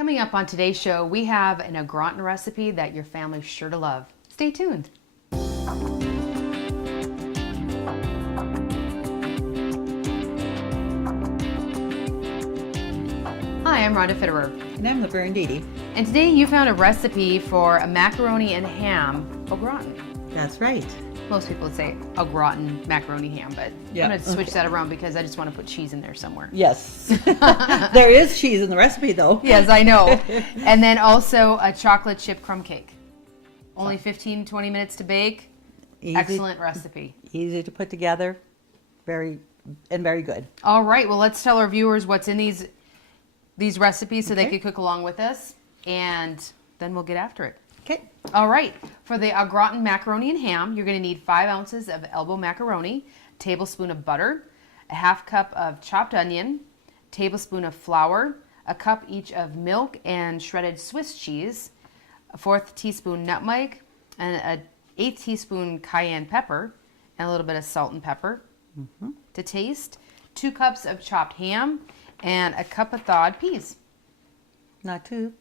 Coming up on today's show, we have an au gratin recipe that your family's sure to love. Stay tuned. Hi, I'm Rhonda Fitterer. And I'm Laverne. And today you found a recipe for a macaroni and ham au gratin. That's right. Most people would say au gratin macaroni ham, but Yeah. I'm going to switch that around because I just want to put cheese in there somewhere. Yes. There is cheese in the recipe, though. Yes, I know. And then also a chocolate chip crumb cake. Only 15-20 minutes to bake. Easy, Excellent recipe. Easy to put together. Very good. All right, well, let's tell our viewers what's in these recipes so they Okay. can cook along with us, and then we'll get after it. Okay. All right, for the au gratin macaroni and ham, you're going to need 5 ounces of elbow macaroni, a tablespoon of butter, a half cup of chopped onion, a tablespoon of flour, a cup each of milk and shredded Swiss cheese, a 1/4 teaspoon nutmeg, and an 1/8 teaspoon cayenne pepper, and a little bit of salt and pepper to taste, 2 cups of chopped ham, and a cup of thawed peas. Not too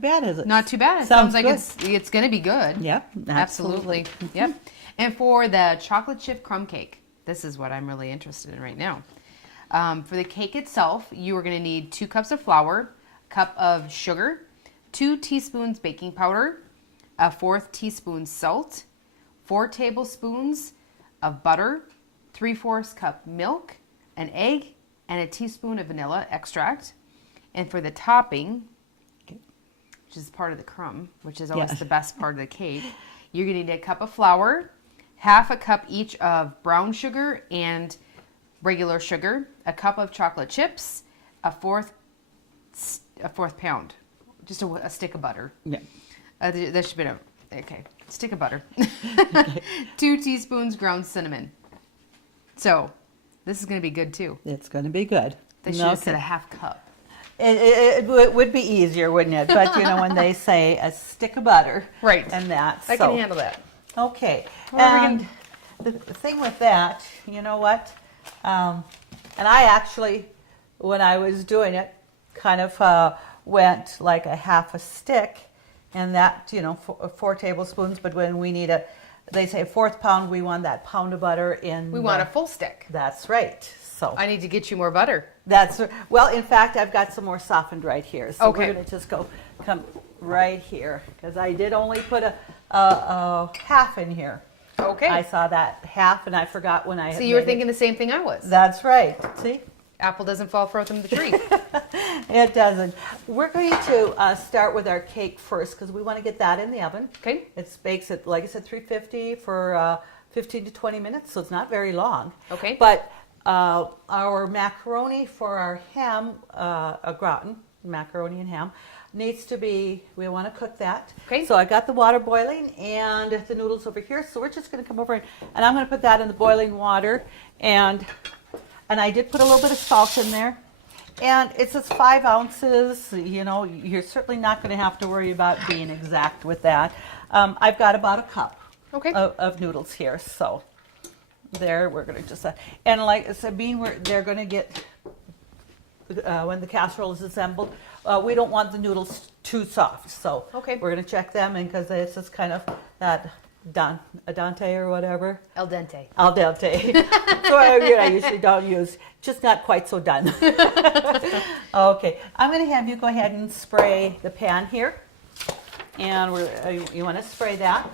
bad, is it? Not too bad. It sounds Sounds like good. it's going to be good. Yep, Absolutely. Yep. And for the chocolate chip crumb cake, this is what I'm really interested in right now. For the cake itself, you are going to need 2 cups of flour, a cup of sugar, 2 teaspoons baking powder, a 1/4 teaspoon salt, 4 tablespoons of butter, 3/4 cup milk, an egg, and a teaspoon of vanilla extract. And for the topping, which is part of the crumb, which is always the best part of the cake, you're going to need a cup of flour, half a cup each of brown sugar and regular sugar, a cup of chocolate chips, a fourth pound, just a stick of butter. Yeah. There should be stick of butter. 2 teaspoons ground cinnamon. So this is going to be good too. It's going to be good. They should have said a half cup. It would be easier, wouldn't it? But, when they say a stick of butter. Right. And that. I can handle that. Okay. What are we And the thing with that, you know what? And I actually, when I was doing it, kind of went like a half a stick, and that, 4 tablespoons. But when we need they say 1/4 pound, we want that pound of butter in. We want a full stick. That's right. So I need to get you more butter. well, in fact, I've got some more softened right here. So Okay. we're going to just come right here, because I did only put a half in here. Okay. I saw that half, and I forgot when I had So you were made thinking it. the same thing I was. That's right. See? Apple doesn't fall far from the tree. It doesn't. We're going to start with our cake first, because we want to get that in the oven. Okay. It bakes at, like I said, 350 for 15 to 20 minutes, so it's not very long. Okay. But our macaroni for our ham, a gratin, macaroni and ham, needs to be, we want to cook that. Okay. So I got the water boiling and the noodles over here, so we're just going to come over and I'm going to put that in the boiling water, and I did put a little bit of salt in there. And it's just 5 ounces, you're certainly not going to have to worry about being exact with that. I've got about a cup of noodles here, so there we're going to just, and like I said, they're going to get, when the casserole is assembled, we don't want the noodles too soft, so we're going to check them, and because it's just kind of that dante or whatever. Al dente. Al dente. So I usually don't use, just not quite so done. Okay, I'm going to have you go ahead and spray the pan here, and you want to spray that,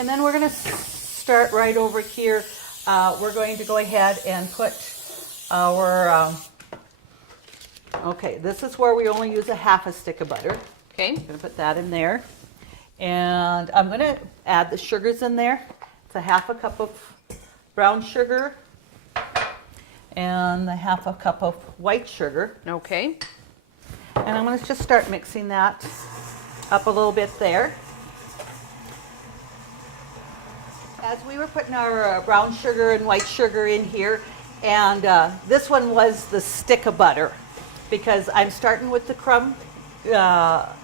and then we're going to start right over here. We're going to go ahead and put our, this is where we only use a half a stick of butter. Okay. I'm going to put that in there. And I'm going to add the sugars in there. It's a half a cup of brown sugar and a half a cup of white sugar. Okay. And I'm going to just start mixing that up a little bit there. As we were putting our brown sugar and white sugar in here, and this one was the stick of butter, because I'm starting with the crumb that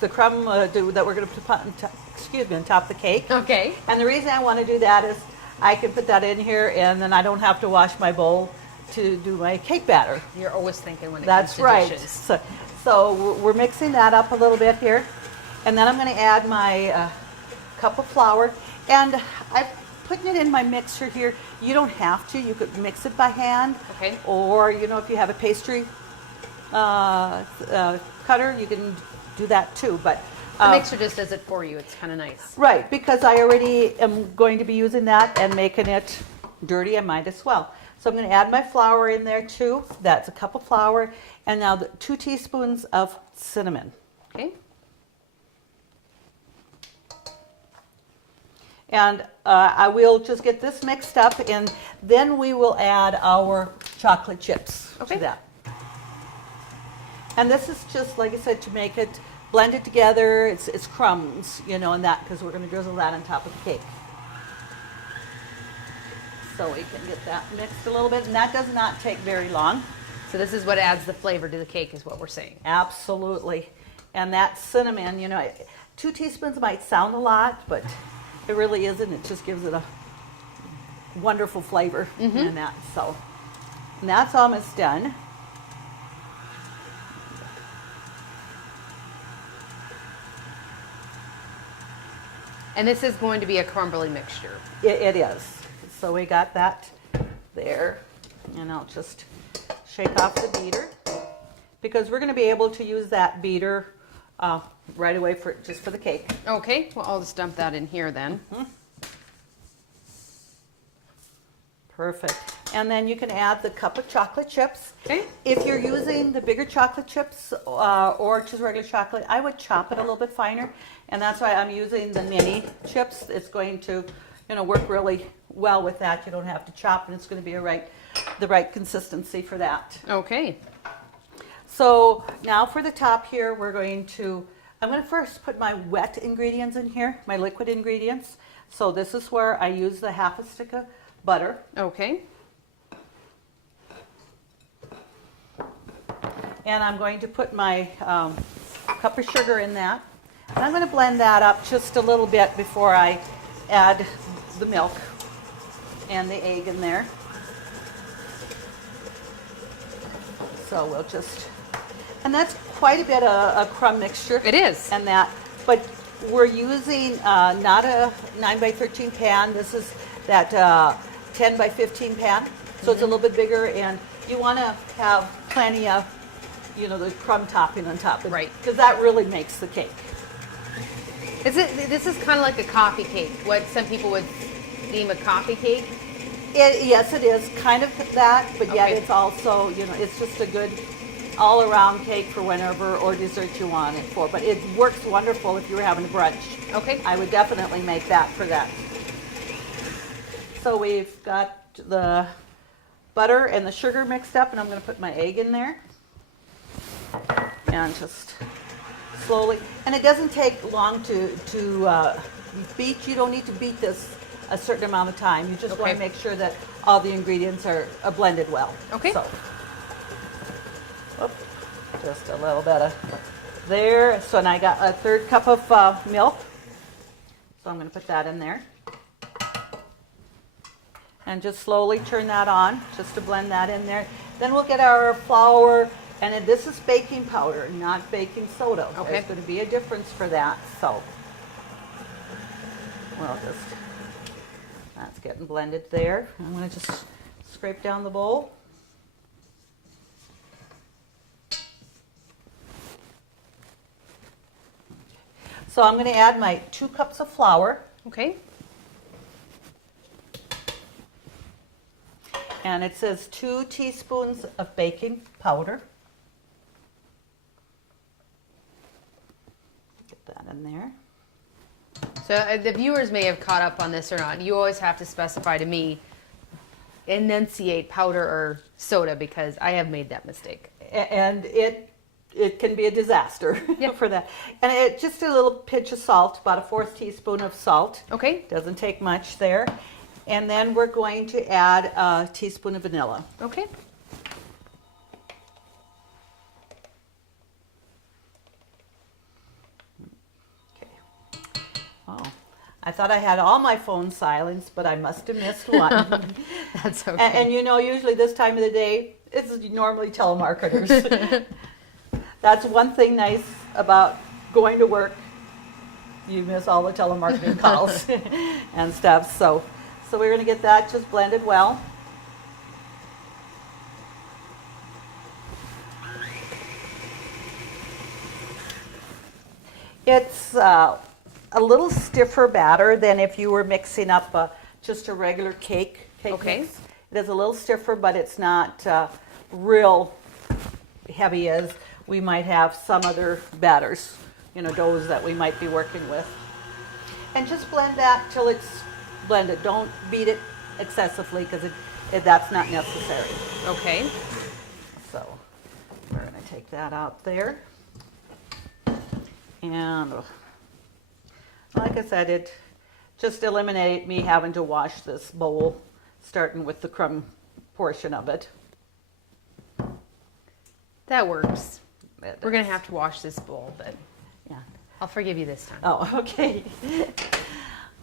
we're going to put on top of the cake. Okay. And the reason I want to do that is I can put that in here, and then I don't have to wash my bowl to do my cake batter. You're always thinking when it That's comes to right. dishes. So we're mixing that up a little bit here. And then I'm going to add my cup of flour. And I'm putting it in my mixer here. You don't have to. You could mix it by hand. Okay. Or, you know, if you have a pastry cutter, you can do that too. But The mixer just does it for you. It's kind of nice. right, because I already am going to be using that and making it dirty, I might as well. So I'm going to add my flour in there too. That's a cup of flour. And now 2 teaspoons of cinnamon. Okay. And I will just get this mixed up, and then we will add our chocolate chips Okay. to that. And this is just, like I said, to make it, blend it together. It's crumbs, you know, and that, because we're going to drizzle that on top of the cake. So we can get that mixed a little bit, and that does not take very long. So this is what adds the flavor to the cake, is what we're saying. Absolutely. And that cinnamon, you know, 2 teaspoons might sound a lot, but it really isn't. It just gives it a wonderful flavor in that. So, and that's almost done. And this is going to be a crumbly mixture. It is. So we got that there. And I'll just shake off the beater, because we're going to be able to use that beater right away just for the cake. Okay, well, I'll just dump that in here then. Perfect. And then you can add the cup of chocolate chips. Okay. If you're using the bigger chocolate chips or just regular chocolate, I would chop it a little bit finer. And that's why I'm using the mini chips. It's going to, you know, work really well with that. You don't have to chop, and it's going to be the right consistency for that. Okay. So now for the top here, I'm going to first put my wet ingredients in here, my liquid ingredients. So this is where I use the half a stick of butter. Okay. And I'm going to put my cup of sugar in that. And I'm going to blend that up just a little bit before I add the milk and the egg in there. So we'll just, and that's quite a bit of a crumb mixture. It is. And that, but we're using not a 9x13 pan. This is that 10x15 pan. So it's a little bit bigger, and you want to have plenty of, you know, the crumb topping on top. Right. Because that really makes the cake. This is kind of like a coffee cake, what some people would deem a coffee cake. Yes, it is kind of that, but yet Okay. it's also, you know, it's just a good all-around cake for whenever or dessert you want it for. But it works wonderful if you were having a brunch. Okay. I would definitely make that for that. So we've got the butter and the sugar mixed up, and I'm going to put my egg in there. And just slowly, and it doesn't take long to beat. You don't need to beat this a certain amount of time. You just want Okay. to make sure that all the ingredients are blended well. Okay. So, just a little bit of there. So, and I got a 1/3 cup of milk. So I'm going to put that in there. And just slowly turn that on, just to blend that in there. Then we'll get our flour, and this is baking powder, not baking soda. Okay. There's going to be a difference for that. So we'll just, that's getting blended there. I'm going to just scrape down the bowl. So I'm going to add my 2 cups of flour. Okay. And it says 2 teaspoons of baking powder. Get that in there. So the viewers may have caught up on this or not. You always have to specify to me, enunciate powder or soda, because I have made that mistake. And it can be a disaster Yeah. for that. And just a little pinch of salt, about a 1/4 teaspoon of salt. Okay. Doesn't take much there. And then we're going to add a teaspoon of vanilla. Okay. Okay. Oh, I thought I had all my phones silenced, but I must have missed one. That's okay. And you know, usually this time of the day, it's normally telemarketers. That's one thing nice about going to work. You miss all the telemarketing calls and stuff. So we're going to get that just blended well. It's a little stiffer batter than if you were mixing up just a regular cake Okay. mix. It is a little stiffer, but it's not real heavy as we might have some other batters, doughs that we might be working with. And just blend that till it's blended. Don't beat it excessively because that's not necessary. Okay. So we're going to take that out there. And like I said, it just eliminated me having to wash this bowl, starting with the crumb portion of it. That works. We're going to have to wash this bowl, but Yeah. I'll forgive you this time. Oh, okay.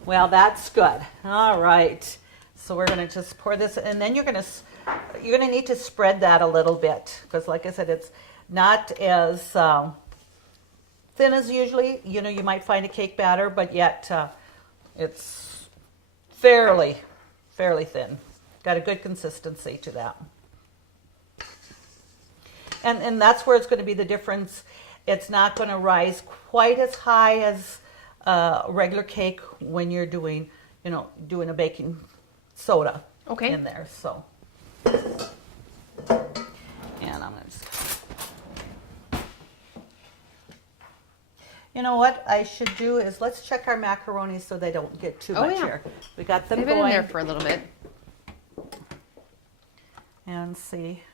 Well, that's good. All right. So we're going to just pour this, and then you're going to need to spread that a little bit because, like I said, it's not as thin as usually. You might find a cake batter, but yet it's fairly thin. Got a good consistency to that. And that's where it's going to be the difference. It's not going to rise quite as high as regular cake when you're doing a baking soda in there. So, and I'm going to You know what I should do is let's check our macaroni so they don't get too much here. We got them They've going. been in there for a little bit. And see.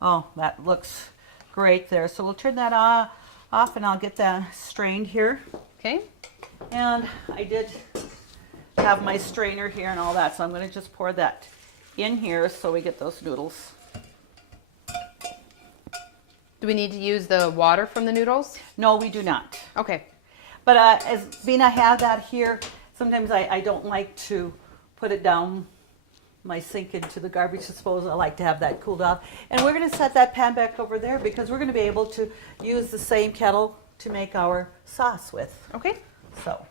Oh, that looks great there. So we'll turn that off and I'll get that strained here. Okay. And I did have my strainer here and all that, so I'm going to just pour that in here so we get those noodles. Do we need to use the water from the noodles? No, we do not. Okay. But as being I have that here, sometimes I don't like to put it down my sink into the garbage disposal. I like to have that cooled off. And we're going to set that pan back over there because we're going to be able to use the same kettle to make our sauce with. Okay. So.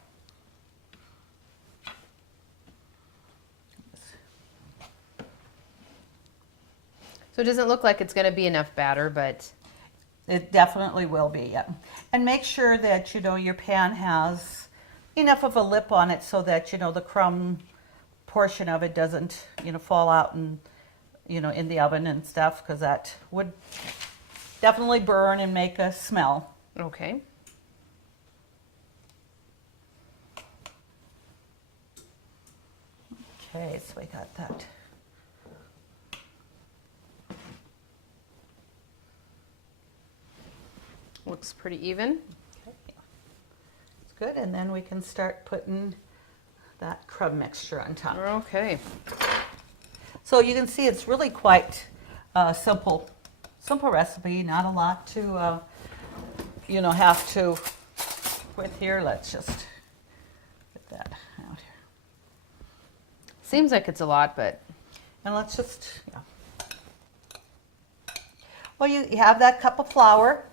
So it doesn't look like it's going to be enough batter, but It definitely will be, yeah. And make sure that, your pan has enough of a lip on it so that, the crumb portion of it doesn't, fall out and, in the oven and stuff, because that would definitely burn and make a smell. okay. Okay, so we got that. Looks pretty even. Okay. It's good, and then we can start putting that crumb mixture on top. Okay. So you can see it's really quite simple recipe. Not a lot to, have to with here. Let's just get that out here. Seems like it's a lot, but And let's just, Well, you have that cup of flour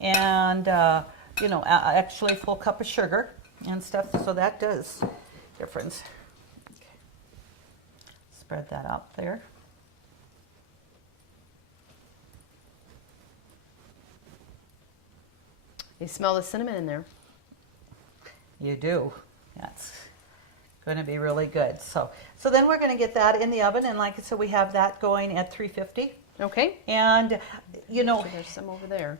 and, actually a full cup of sugar and stuff. So that does difference. Okay. Spread that out there. you smell the cinnamon in there. You do. That's going to be really good. So then we're going to get that in the oven, and like I said, we have that going at 350. Okay. And So there's some over there.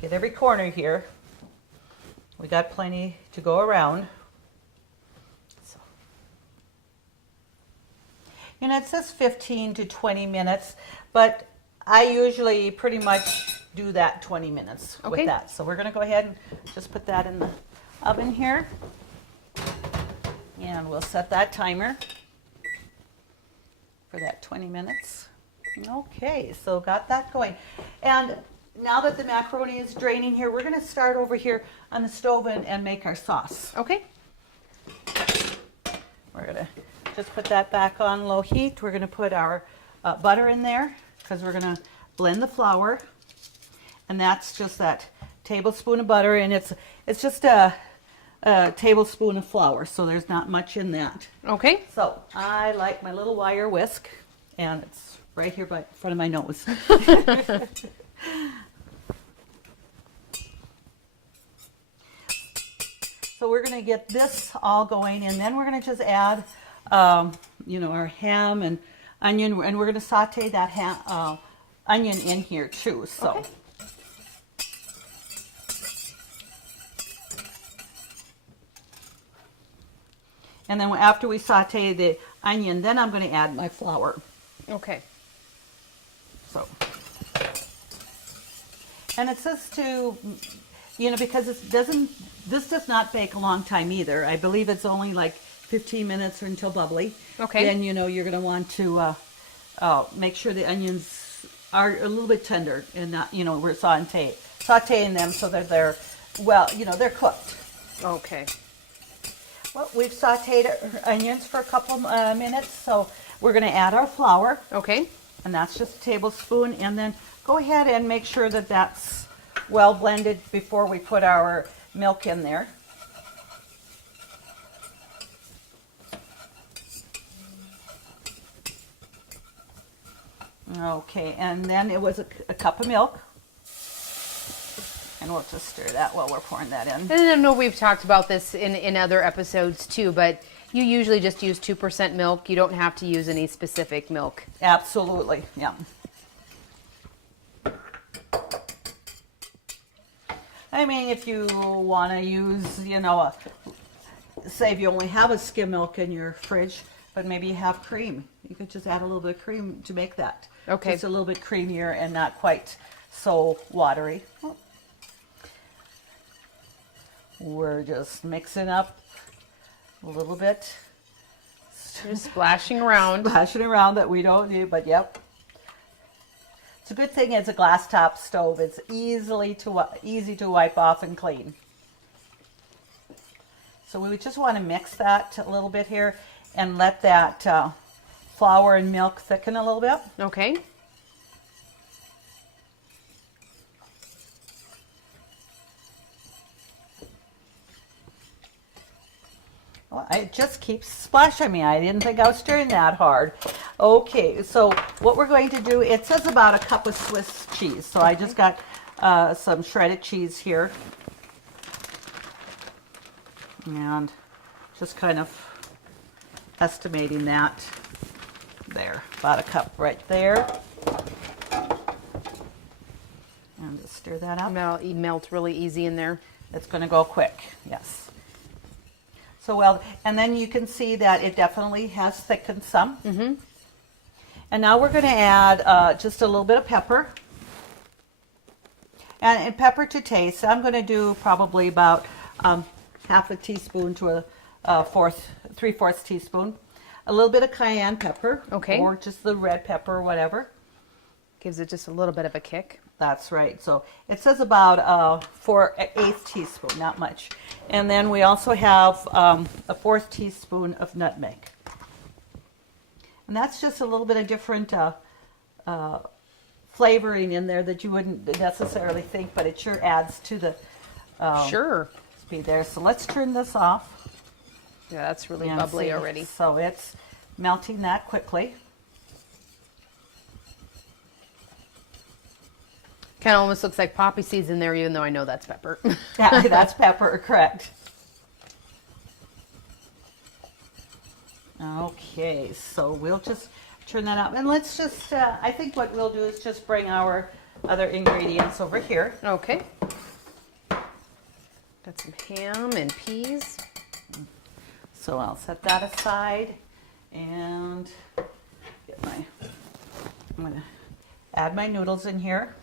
get every corner here. We got plenty to go around. So. It says 15 to 20 minutes, but I usually pretty much do that 20 minutes Okay. with that. So we're going to go ahead and just put that in the oven here. And we'll set that timer for that 20 minutes. Okay, so got that going. And now that the macaroni is draining here, we're going to start over here on the stove and make our sauce. Okay. We're going to just put that back on low heat. We're going to put our butter in there because we're going to blend the flour, and that's just that tablespoon of butter, and it's just a tablespoon of flour, so there's not much in that. Okay. So I like my little wire whisk, and it's right here by front of my nose. So we're going to get this all going, and then we're going to just add, our ham and onion, and we're going to saute that onion in here too. So. Okay. And then after we saute the onion, then I'm going to add my flour. Okay. So. And it says to, because this does not bake a long time either. I believe it's only like 15 minutes or until bubbly. Okay. Then, you're going to want to make sure the onions are a little bit tender and not, we're sauteing them so that they're, they're cooked. Okay. Well, we've sauteed our onions for a couple minutes, so we're going to add our flour. Okay. And that's just a tablespoon. And then go ahead and make sure that that's well blended before we put our milk in there. Okay, and then it was a cup of milk. And we'll just stir that while we're pouring that in. And I know we've talked about this in other episodes too, but you usually just use 2% milk. You don't have to use any specific milk. Absolutely, yeah. I mean, if you want to use, say if you only have a skim milk in your fridge, but maybe you have cream, you could just add a little bit of cream to make that. Okay. Just a little bit creamier and not quite so watery. We're just mixing up a little bit. Just splashing around. Splashing around that we don't need, but yep. It's a good thing it's a glass top stove. It's easy to wipe off and clean. So we would just want to mix that a little bit here and let that flour and milk thicken a little bit. Okay. Well, it just keeps splashing me. I didn't think I was stirring that hard. Okay, so what we're going to do, it says about a cup of Swiss cheese. So I just got some shredded cheese here. And just kind of estimating that there. About a cup right there. And just stir that up. Melt really easy in there. It's going to go quick, yes. So well, and then you can see that it definitely has thickened some. Mm-hmm. And now we're going to add just a little bit of pepper. And pepper to taste. I'm going to do probably about half a teaspoon to a 3/4 teaspoon. A little bit of cayenne pepper. Okay. Or just the red pepper or whatever. Gives it just a little bit of a kick. That's right. So it says about 1/8 teaspoon, not much. And then we also have a 1/4 teaspoon of nutmeg. And that's just a little bit of different flavoring in there that you wouldn't necessarily think, but it sure adds to the Sure. speed there. So let's turn this off. Yeah, that's really And bubbly see. already. So it's melting that quickly. Kind of almost looks like poppy seeds in there, even though I know that's pepper. Yeah, that's pepper, correct. Okay, so we'll just turn that up. And let's just, I think what we'll do is just bring our other ingredients over here. Okay. Got some ham and peas. So I'll set that aside and get I'm going to add my noodles in here.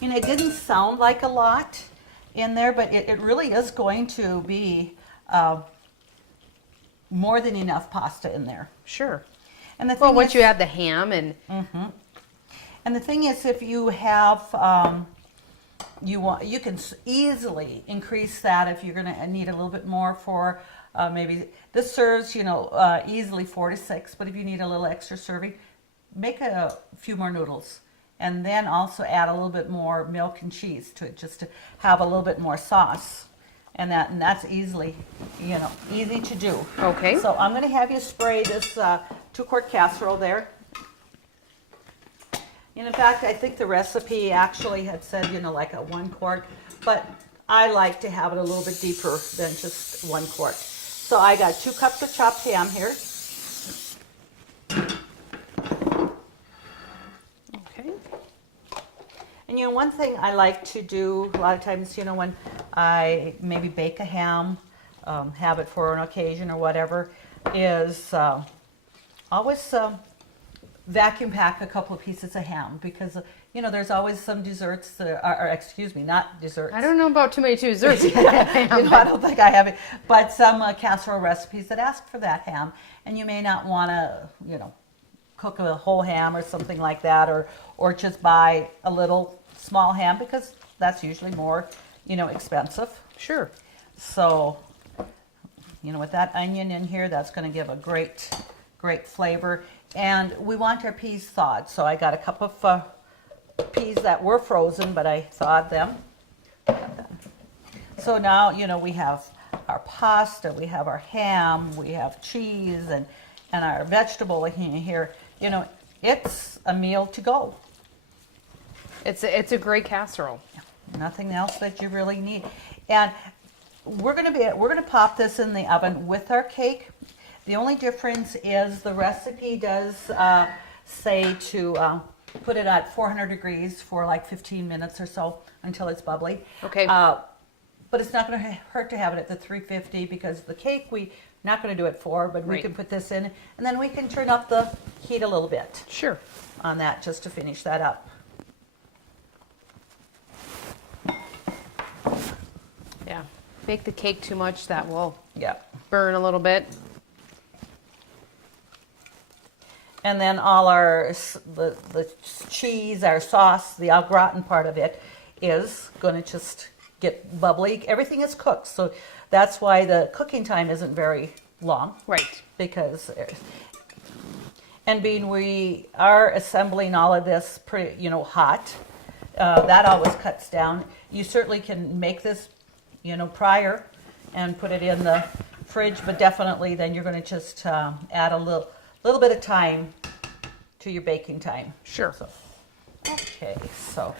And it didn't sound like a lot in there, but it really is going to be more than enough pasta in there. Sure. And the thing Well, once is, you add the ham and and the thing is, if you have, you can easily increase that if you're going to need a little bit more for maybe this serves, easily 4 to 6. But if you need a little extra serving, make a few more noodles. and then also add a little bit more milk and cheese to it, just to have a little bit more sauce. And that's easy to do. Okay. So I'm going to have you spray this 2-quart casserole there. And in fact, I think the recipe actually had said, like a 1 quart, but I like to have it a little bit deeper than just 1 quart. So I got 2 cups of chopped ham here. Okay. And one thing I like to do a lot of times, when I maybe bake a ham, have it for an occasion or whatever, is always vacuum pack a couple of pieces of ham, because there's always some desserts or excuse me, not desserts. I don't know about too many desserts. I don't think I have it, but some casserole recipes that ask for that ham, and you may not want to cook a whole ham or something like that, or just buy a little small ham, because that's usually more expensive. Sure. So with that onion in here, that's going to give a great flavor. And we want our peas thawed, so I got a cup of peas that were frozen, but I thawed them. So now we have our pasta, we have our ham, we have cheese, and our vegetable in here. It's a meal to go. It's a great casserole. Nothing else that you really need. And we're gonna pop this in the oven with our cake. The only difference is the recipe does say to put it at 400 degrees for like 15 minutes or so until it's bubbly. Okay. But it's not going to hurt to have it at the 350, because the cake we're not going to do it for, but we Right. can put this in, and then we can turn up the heat a little bit Sure. on that just to finish that up. Yeah. Bake the cake too much, that will Yeah. burn a little bit. And then all the cheese, our sauce, the au gratin part of it is going to just get bubbly. Everything is cooked, so that's why the cooking time isn't very long. Right. Because, and being we are assembling all of this pretty, hot, that always cuts down. You certainly can make this, prior and put it in the fridge, but definitely then you're going to just add a little bit of time to your baking time. Sure. So, okay, so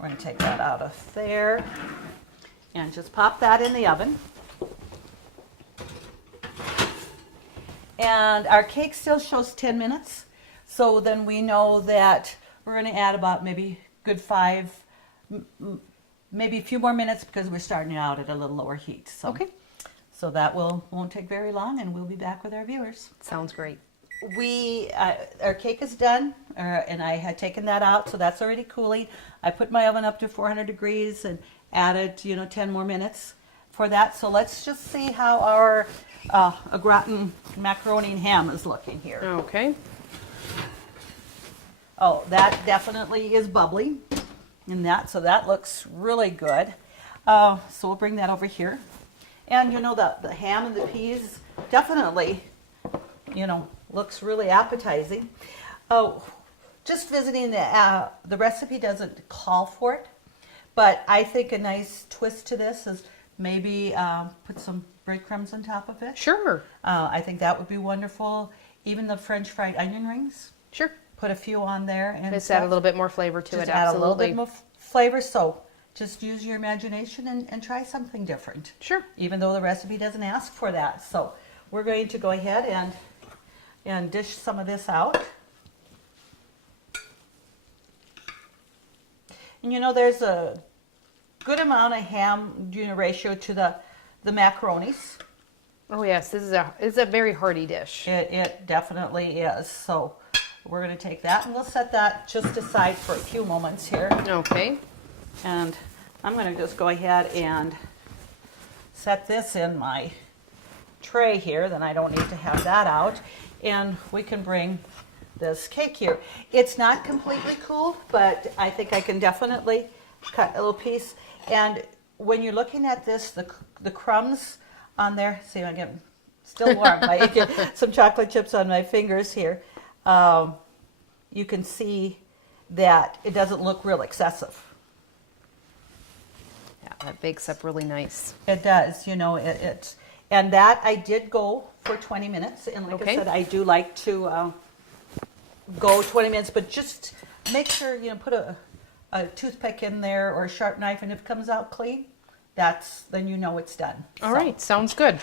we're going to take that out of there and just pop that in the oven. And our cake still shows 10 minutes, so then we know that we're going to add about maybe good 5, maybe a few more minutes, because we're starting out at a little lower heat. So, Okay. So that won't take very long, and we'll be back with our viewers. Sounds great. Our cake is done, and I had taken that out, so that's already cooling. I put my oven up to 400 degrees and added 10 more minutes for that. So let's just see how our gratin macaroni and ham is looking here. Okay. Oh, that definitely is bubbly in that, so that looks really good. So we'll bring that over here. And the ham and the peas definitely, looks really appetizing. Oh, just visiting the recipe doesn't call for it, but I think a nice twist to this is maybe put some breadcrumbs on top of it. Sure. I think that would be wonderful. Even the French fried onion rings. Sure. Put a few on there and Just add a little bit more flavor to just it. add Absolutely. a little bit more flavor. So just use your imagination and try something different. Sure. Even though the recipe doesn't ask for that. So we're going to go ahead and dish some of this out. And there's a good amount of ham ratio to the macaronis. Oh yes, it's a very hearty dish. It definitely is. So we're going to take that and we'll set that just aside for a few moments here. Okay. And I'm going to just go ahead and set this in my tray here. Then I don't need to have that out. And we can bring this cake here. It's not completely cool, but I think I can definitely cut a little piece. And when you're looking at this, the crumbs on there, see, I'm getting still warm. I get some chocolate chips on my fingers here. You can see that it doesn't look real excessive. Yeah, that bakes up really nice. It does, and that I did go for 20 minutes. And like I Okay. said, I do like to go 20 minutes, but just make sure, put a toothpick in there or a sharp knife, and if it comes out clean, then you know it's done. All right, sounds good.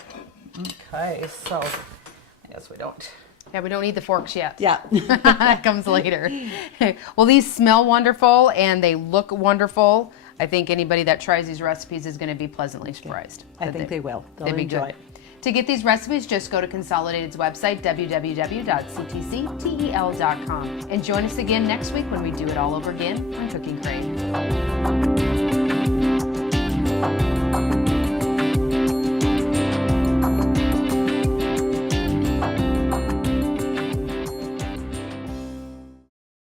Okay, so I guess we don't. Yeah, we don't need the forks yet. Yeah. That comes later. Well, these smell wonderful and they look wonderful. I think anybody that tries these recipes is going to be pleasantly surprised. I think they will. They'll They'd be enjoy good. it. To get these recipes, just go to Consolidated's website, www.ctctel.com. And join us again next week when we do it all over again on Cooking Crave.